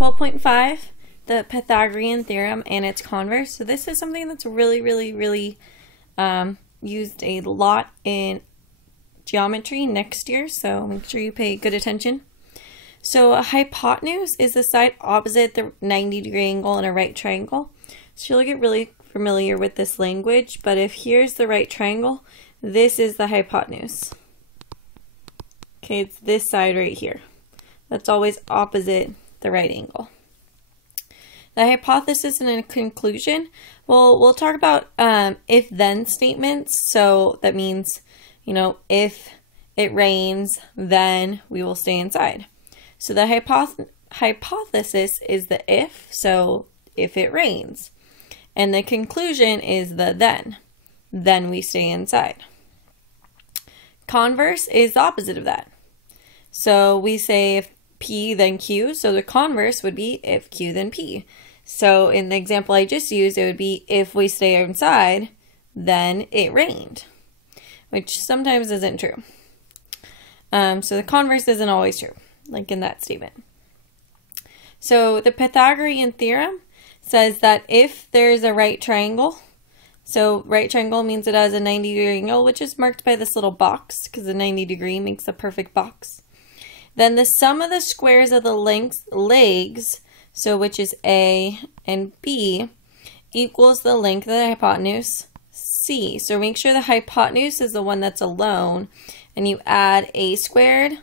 12.5, the Pythagorean theorem and its converse. So this is something that's really used a lot in geometry next year, so make sure you pay good attention. So a hypotenuse is the side opposite the 90-degree angle in a right triangle. So you'll get really familiar with this language, but if here's the right triangle, this is the hypotenuse. Okay, it's this side right here. That's always opposite the right angle. The hypothesis and a conclusion, well, we'll talk about if-then statements. So that means, you know, if it rains, then we will stay inside. So the hypothesis is the if, so if it rains. And the conclusion is the then we stay inside. Converse is the opposite of that. So we say if P then Q, so the converse would be if Q then P. So in the example I just used, it would be if we stay inside, then it rained, which sometimes isn't true. So the converse isn't always true, like in that statement. So the Pythagorean theorem says that if there's a right triangle, so right triangle means it has a 90-degree angle, which is marked by this little box because the 90-degree makes a perfect box. Then the sum of the squares of the legs, so which is A and B, equals the length of the hypotenuse, C. So make sure the hypotenuse is the one that's alone, and you add A squared,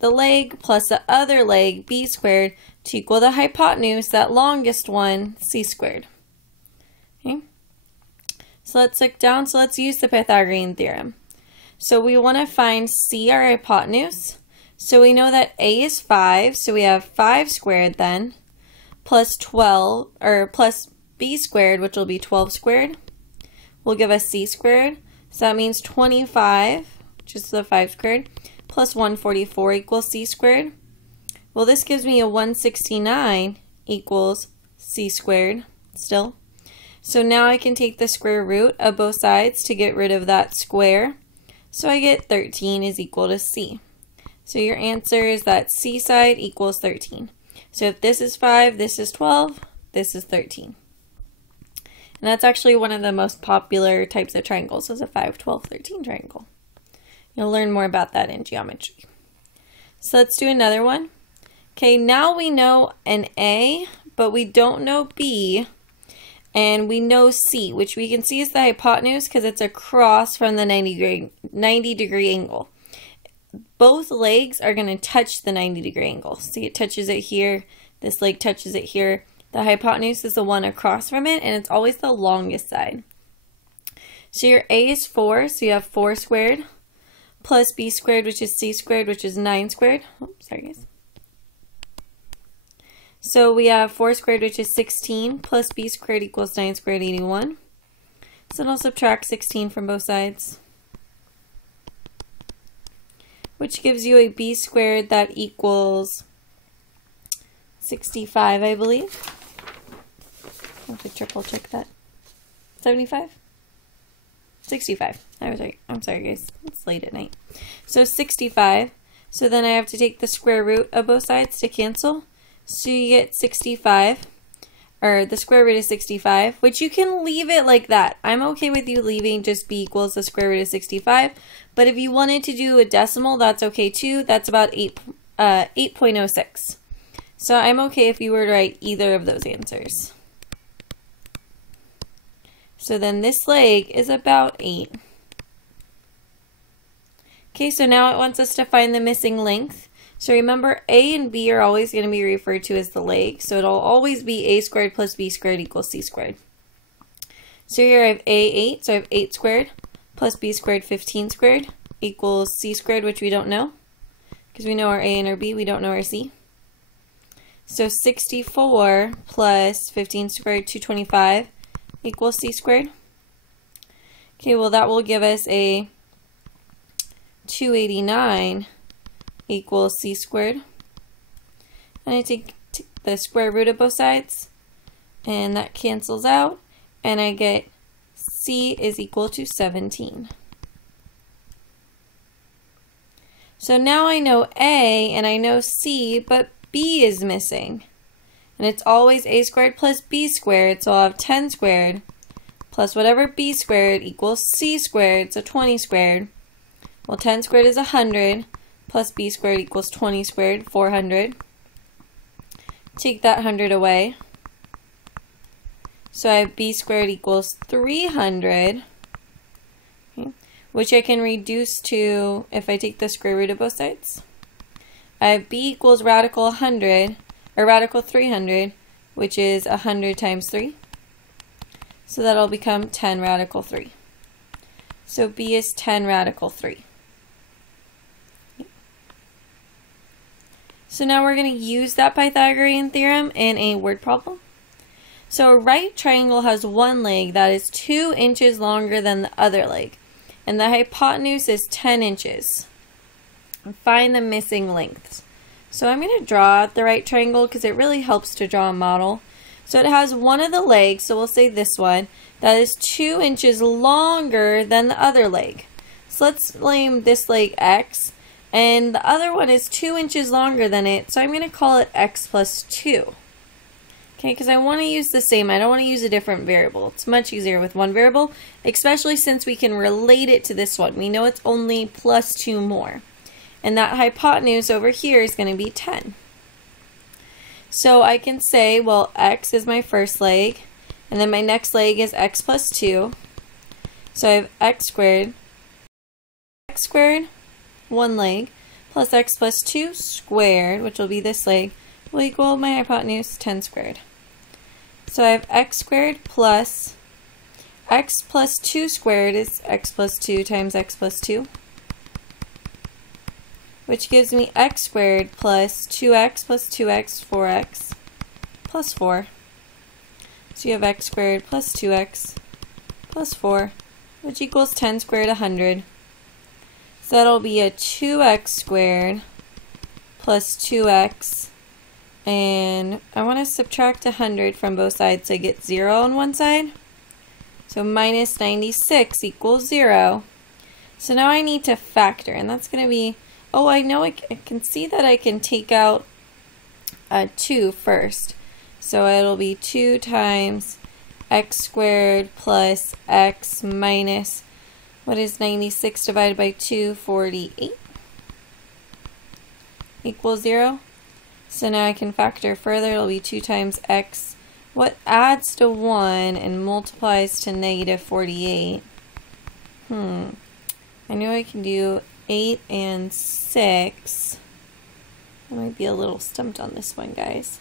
the leg, plus the other leg, B squared, to equal the hypotenuse, that longest one, C squared. Okay? So let's look down. So let's use the Pythagorean theorem. So we want to find C, our hypotenuse. So we know that A is 5, so we have 5 squared then, plus 12, or plus B squared, which will be 12 squared, will give us C squared. So that means 25, which is the 5 squared, plus 144 equals C squared. Well, this gives me a 169 equals C squared still. So now I can take the square root of both sides to get rid of that square. So I get 13 is equal to C. So your answer is that C side equals 13. So if this is 5, this is 12, this is 13. And that's actually one of the most popular types of triangles, is a 5, 12, 13 triangle. You'll learn more about that in geometry. So let's do another one. Okay, now we know an A, but we don't know B, and we know C, which we can see is the hypotenuse because it's across from the 90-degree angle. Both legs are going to touch the 90-degree angle. See, it touches it here, this leg touches it here. The hypotenuse is the one across from it, and it's always the longest side. So your A is 4, so you have 4 squared, plus B squared, which is C squared, which is 9 squared. Oh, sorry guys. So we have 4 squared, which is 16, plus B squared equals 9 squared, 81. So then I'll subtract 16 from both sides, which gives you a B squared that equals 65, I believe. I'll have to triple check that. 75? 65. I'm sorry guys, it's late at night. So 65. So then I have to take the square root of both sides to cancel. So you get 65, or the square root of 65, which you can leave it like that. I'm okay with you leaving just B equals the square root of 65, but if you wanted to do a decimal, that's okay too. That's about 8.06. So I'm okay if you were to write either of those answers. So then this leg is about 8. Okay, so now it wants us to find the missing length. So remember, A and B are always going to be referred to as the leg. So it'll always be A squared plus B squared equals C squared. So here I have A 8, so I have 8 squared plus B squared 15 squared equals C squared, which we don't know because we know our A and our B, we don't know our C. So 64 plus 15 squared, 225 equals C squared. Okay, well that will give us a 289 equals C squared. And I take the square root of both sides, and that cancels out, and I get C is equal to 17. So now I know A and I know C, but b is missing. And it's always a squared plus b squared, so I'll have 10 squared plus whatever b squared equals c squared, so 20 squared. Well, 10 squared is 100 plus b squared equals 20 squared, 400. Take that 100 away. So I have b squared equals 300, okay, which I can reduce to, if I take the square root of both sides. I have b equals radical 100, or radical 300, which is 100 times 3. So that'll become 10 radical 3. So b is 10 radical 3. So now we're going to use that Pythagorean theorem in a word problem. So a right triangle has one leg that is 2 inches longer than the other leg, and the hypotenuse is 10 inches. Find the missing lengths. So I'm going to draw out the right triangle because it really helps to draw a model. So it has one of the legs, so we'll say this one, that is 2 inches longer than the other leg. So let's name this leg X, and the other one is 2 inches longer than it, so I'm going to call it X plus 2. Okay, because I want to use the same, I don't want to use a different variable. It's much easier with one variable, especially since we can relate it to this one. We know it's only plus 2 more. And that hypotenuse over here is going to be 10. So I can say, well, X is my first leg, and then my next leg is X plus 2. So I have X squared, one leg, plus X plus 2 squared, which will be this leg, will equal my hypotenuse, 10 squared. So I have X squared plus X plus 2 squared is X plus 2 times X plus 2, which gives me X squared plus 2X plus 2X, 4X, plus 4. So you have X squared plus 2X plus 4, which equals 10 squared, 100. So that'll be a 2X squared plus 2X, and I want to subtract 100 from both sides so I get 0 on one side. So minus 96 equals 0. So now I need to factor, and that's going to be, oh, I know I can see that I can take out a 2 first. So it'll be 2 times X squared plus X minus, what is 96 divided by 2? 48 equals 0. So now I can factor further. It'll be 2 times X. What adds to 1 and multiplies to negative 48? I know I can do 8 and 6. I might be a little stumped on this one, guys.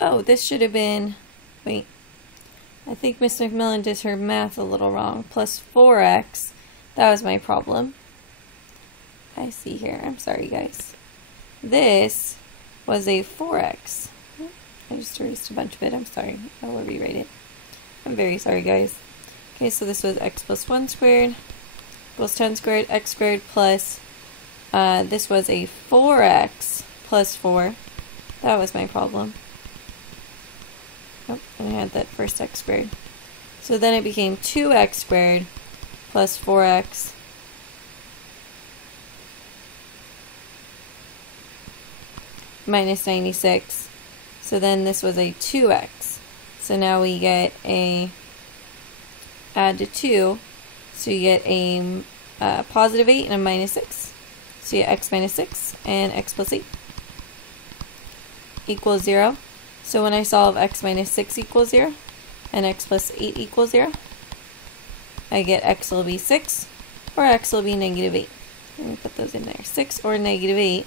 Oh, this should have been, wait, I think Miss McMillan did her math a little wrong. Plus 4X, that was my problem. I see here, I'm sorry guys. This was a 4X. I just erased a bunch of it, I'm sorry. I will rewrite it. I'm very sorry guys. Okay, so this was X plus 1 squared equals 10 squared, X squared plus, this was a 4X plus 4. That was my problem. Oh, and I had that first X squared. So then it became 2X squared plus 4X minus 96. So then this was a 2X. So now we get a, add to 2, so you get a positive 8 and a minus 6. So you get X minus 6 and X plus 8 equals 0. So when I solve X minus 6 equals 0 and X plus 8 equals 0, I get X will be 6 or X will be negative 8. Let me put those in there, 6 or negative 8.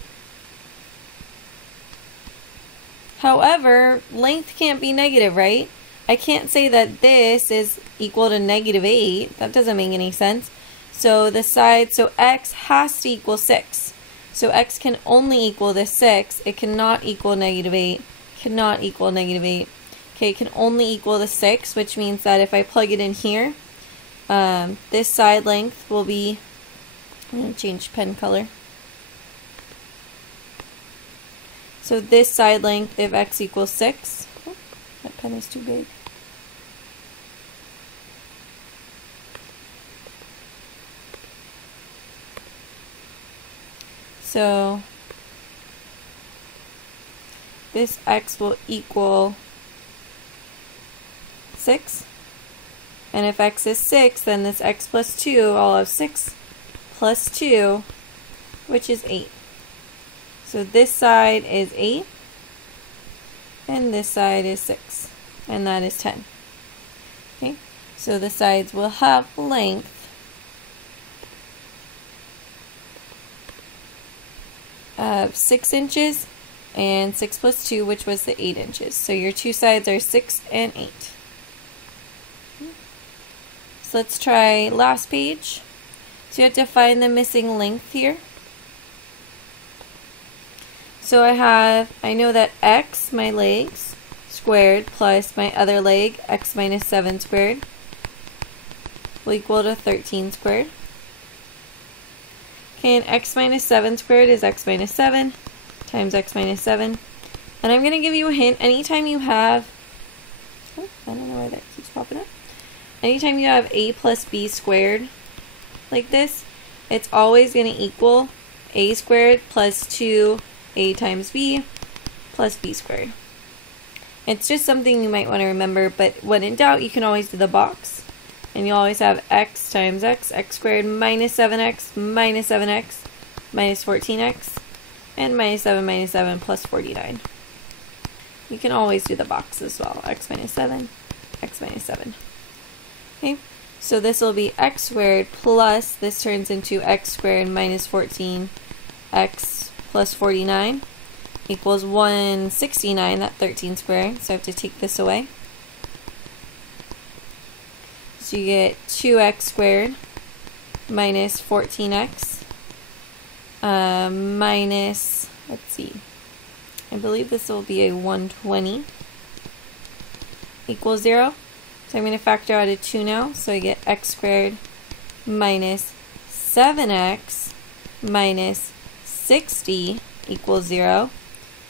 However, length can't be negative, right? I can't say that this is equal to negative 8. That doesn't make any sense. So the side, so X has to equal 6. So X can only equal this 6. It cannot equal negative 8. Cannot equal negative 8. Okay, it can only equal the 6, which means that if I plug it in here, this side length will be, I'm going to change pen color. So this side length, if X equals 6, oh, that pen is too big. So this x will equal 6. And if x is 6, then this x plus 2, I'll have 6 plus 2, which is 8. So this side is 8, and this side is 6, and that is 10. Okay, so the sides will have length of 6 inches, and 6 plus 2, which was the 8 inches. So your two sides are 6 and 8. So let's try last page. So you have to find the missing length here. So I know that x, my legs, squared, plus my other leg, x minus 7 squared, will equal to 13 squared. Okay, and x minus 7 squared is x minus 7 times x minus 7. And I'm going to give you a hint. Anytime you have, I don't know why that keeps popping up. Anytime you have a plus b squared like this, it's always going to equal a squared plus 2a times b plus b squared. It's just something you might want to remember, but when in doubt, you can always do the box. And you always have x times x squared minus 7x minus 7x minus 14x, and minus 7 plus 49. You can always do the box as well. X minus 7, x minus 7. Okay, so this will be x squared plus, this turns into x squared minus 14x plus 49 equals 169, that 13 squared, so I have to take this away. So you get 2x squared minus 14x minus, let's see, I believe this will be a 120 equals 0. So I'm going to factor out a 2 now, so I get x squared minus 7x minus 60 equals 0.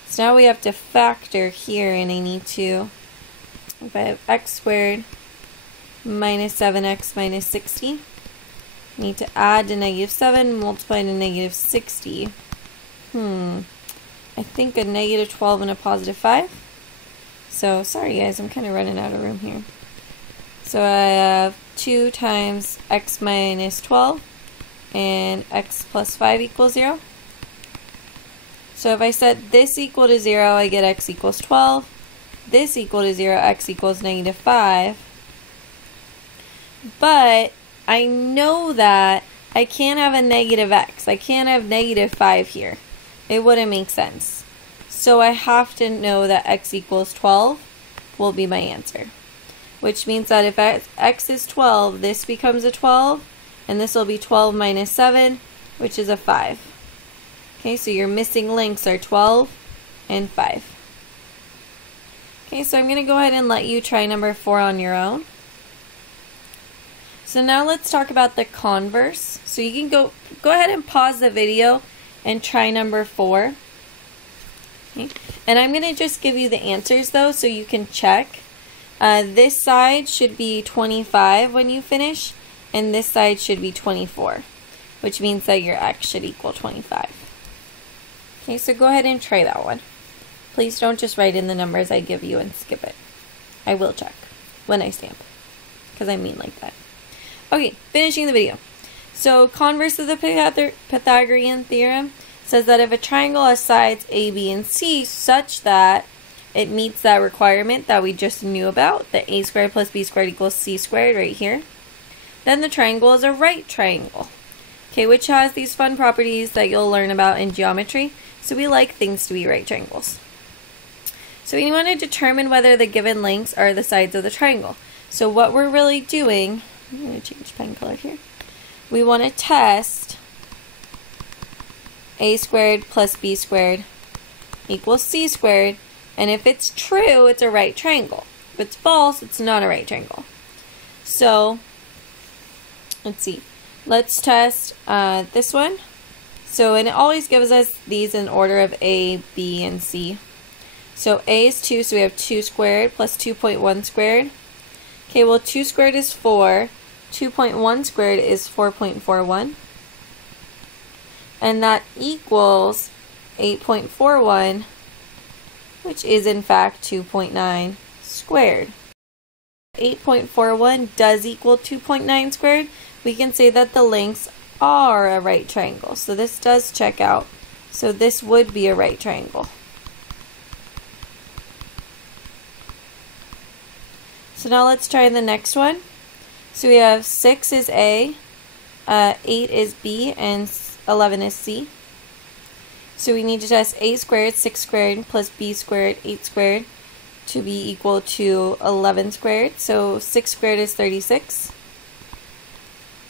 So now we have to factor here, and I need to, if I have x squared minus 7x minus 60, I need to add to negative 7, multiply to negative 60. I think a negative 12 and a positive 5. So sorry guys, I'm kind of running out of room here. So I have 2 times x minus 12 and x plus 5 equals 0. So if I set this equal to 0, I get x equals 12. This equal to 0, x equals negative 5. But I know that I can't have a negative x. I can't have negative 5 here. It wouldn't make sense. So I have to know that x equals 12 will be my answer. Which means that if x is 12, this becomes a 12, and this will be 12 minus 7, which is a 5. Okay, so your missing links are 12 and 5. Okay, so I'm going to go ahead and let you try number 4 on your own. So now let's talk about the converse. So you can go ahead and pause the video and try number 4. Okay. And I'm going to just give you the answers though, so you can check. This side should be 25 when you finish, and this side should be 24, which means that your x should equal 25. Okay, so go ahead and try that one. Please don't just write in the numbers I give you and skip it. I will check when I stamp, because I mean like that. Okay, finishing the video. So converse of the Pythagorean theorem says that if a triangle has sides A, B, and C such that it meets that requirement that we just knew about, that a squared plus b squared equals c squared right here, then the triangle is a right triangle. Okay, which has these fun properties that you'll learn about in geometry. So we like things to be right triangles. So we want to determine whether the given lengths are the sides of the triangle. So what we're really doing, I'm going to change pen color here. We want to test a squared plus b squared equals c squared. And if it's true, it's a right triangle. If it's false, it's not a right triangle. So, let's see. Let's test this one. So, and it always gives us these in order of A, B, and C. So, A is 2, so we have 2 squared plus 2.1 squared. Okay, well, 2 squared is 4. 2.1 squared is 4.41. And that equals 8.41 which is in fact 2.9 squared. 8.41 does equal 2.9 squared. We can say that the lengths are a right triangle. So this does check out. So this would be a right triangle. So now let's try the next one. So we have 6 is A, 8 is B, and 11 is C. So we need to test A squared, 6 squared, plus B squared, 8 squared, to be equal to 11 squared. So 6 squared is 36.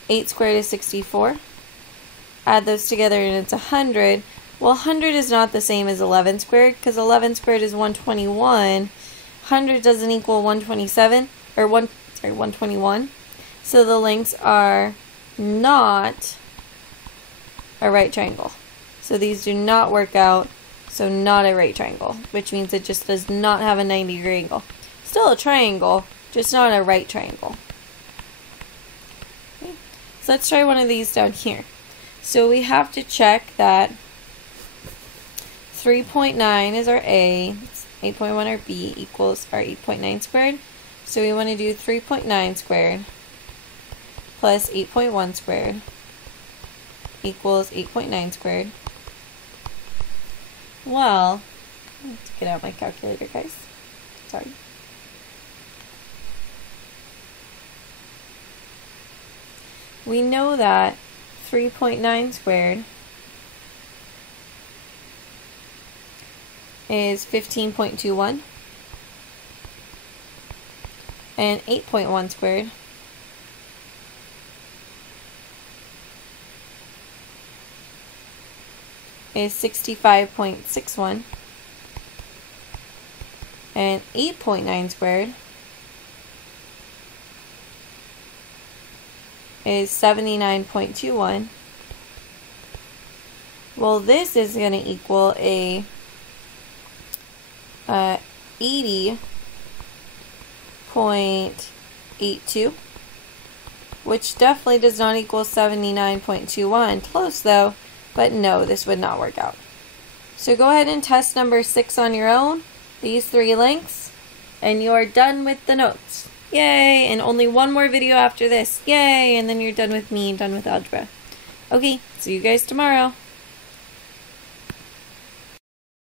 8 squared is 64. Add those together and it's 100. Well, 100 is not the same as 11 squared because 11 squared is 121. 100 doesn't equal 127 or 121. So the lengths are not a right triangle. So these do not work out. So not a right triangle, which means it just does not have a 90-degree angle. Still a triangle, just not a right triangle. Okay. So let's try one of these down here. So we have to check that 3.9 is our A, 8.1 our B equals our 8.9 squared. So we want to do 3.9 squared plus 8.1 squared equals 8.9 squared. Well, let's get out my calculator, guys. Sorry. We know that 3.9 squared is 15.21 and 8.1 squared is 65.61 and 8.9 squared is 79.21. Well, this is going to equal a 80.82, which definitely does not equal 79.21. Close though, but no, this would not work out. So go ahead and test number 6 on your own, these 3 lengths, and you are done with the notes. Yay! And only one more video after this. Yay! And then you're done with me, done with algebra. Okay, see you guys tomorrow.